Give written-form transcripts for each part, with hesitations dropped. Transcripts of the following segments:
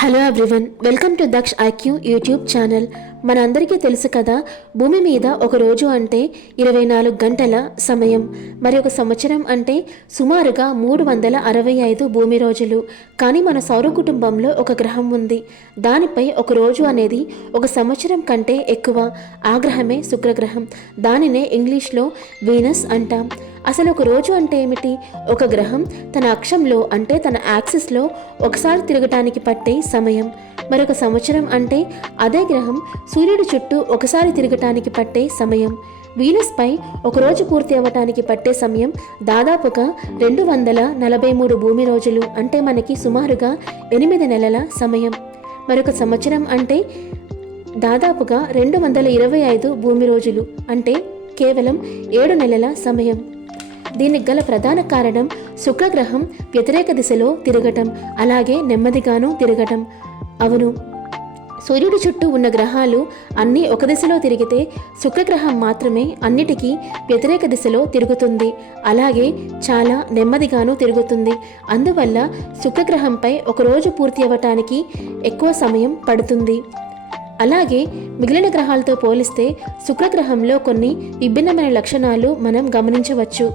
Hello everyone, welcome to Daksh IQ YouTube channel. మనందరికీ తెలుసు కదా, భూమి మీద ఒక రోజు అంటే 24 గంటల సమయం, మరి ఒక సంవత్సరం అంటే సుమారుగా 365 భూమి రోజులు. కానీ మన సౌర కుటుంబంలో ఒక గ్రహం ఉంది. దానిపై ఒక రోజు అనేది ఒక సంవత్సరం కంటే ఎక్కువ. ఆ గ్రహమే శుక్రగ్రహం. దానినే ఇంగ్లీష్లో వీనస్ అంటాం. అసలు ఒక రోజు అంటే ఏమిటి? ఒక గ్రహం తన అక్షంలో అంటే తన యాక్సిస్లో ఒకసారి తిరగటానికి పట్టే సమయం. మరొక సంవత్సరం అంటే అదే గ్రహం సూర్యుడి చుట్టూ ఒకసారి తిరగటానికి పట్టే సమయం. వీనస్ పై ఒక రోజు పూర్తి అవ్వటానికి పట్టే సమయం దాదాపుగా 243 భూమి రోజులు, అంటే మనకి సుమారుగా 8 నెలల సమయం. మరొక సంవత్సరం అంటే దాదాపుగా 225 భూమి రోజులు, అంటే కేవలం 7 నెలల సమయం. దీనికి గల ప్రధాన కారణం శుక్రగ్రహం వ్యతిరేక దిశలో తిరగటం, అలాగే నెమ్మదిగాను తిరగటం. అవును, సూర్యుడి చుట్టూ ఉన్న గ్రహాలు అన్నీ ఒక దిశలో తిరిగితే శుక్రగ్రహం మాత్రమే అన్నిటికీ వ్యతిరేక దిశలో తిరుగుతుంది, అలాగే చాలా నెమ్మదిగాను తిరుగుతుంది. అందువల్ల శుక్రగ్రహంపై ఒక రోజు పూర్తి అవ్వటానికి ఎక్కువ సమయం పడుతుంది. అలాగే మిగిలిన గ్రహాలతో పోలిస్తే శుక్రగ్రహంలో కొన్ని విభిన్నమైన లక్షణాలు మనం గమనించవచ్చు.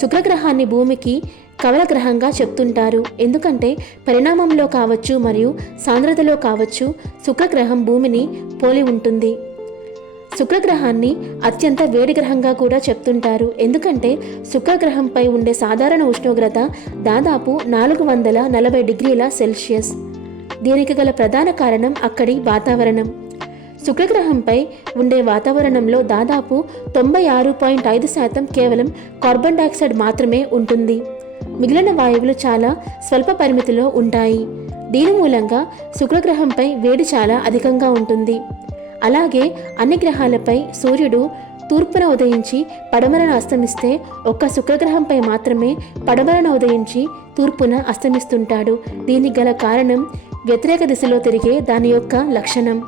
శుక్రగ్రహాన్ని భూమికి కవల గ్రహంగా చెప్తుంటారు. ఎందుకంటే పరిణామంలో కావచ్చు మరియు సాంద్రతలో కావచ్చు శుక్రగ్రహం భూమిని పోలి ఉంటుంది. శుక్రగ్రహాన్ని అత్యంత వేడి గ్రహంగా కూడా చెప్తుంటారు. ఎందుకంటే శుక్రగ్రహంపై ఉండే సాధారణ ఉష్ణోగ్రత దాదాపు 440 డిగ్రీల సెల్సియస్. దీనికి గల ప్రధాన కారణం అక్కడి వాతావరణం. శుక్రగ్రహంపై ఉండే వాతావరణంలో దాదాపు 96.5% కేవలం కార్బన్ డైఆక్సైడ్ మాత్రమే ఉంటుంది. మిగిలిన వాయువులు చాలా స్వల్ప పరిమితిలో ఉంటాయి. దీని మూలంగా శుక్రగ్రహంపై వేడి చాలా అధికంగా ఉంటుంది. అలాగే అన్ని గ్రహాలపై సూర్యుడు తూర్పున ఉదయించి పడమరన అస్తమిస్తే ఒక్క శుక్రగ్రహంపై మాత్రమే పడమరన ఉదయించి తూర్పున అస్తమిస్తుంటాడు. దీనికి గల కారణం వ్యతిరేక దిశలో తిరిగే దాని యొక్క లక్షణం.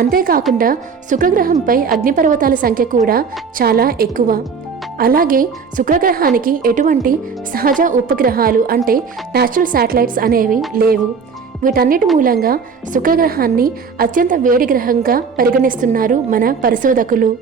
అంతేకాకుండా శుక్రగ్రహంపై అగ్నిపర్వతాల సంఖ్య కూడా చాలా ఎక్కువ. అలాగే శుక్రగ్రహానికి ఎటువంటి సహజ ఉపగ్రహాలు అంటే న్యాచురల్ శాటిలైట్స్ అనేవి లేవు. వీటన్నిటి మూలంగా శుక్రగ్రహాన్ని అత్యంత వేడి గ్రహంగా పరిగణిస్తున్నారు మన పరిశోధకులు.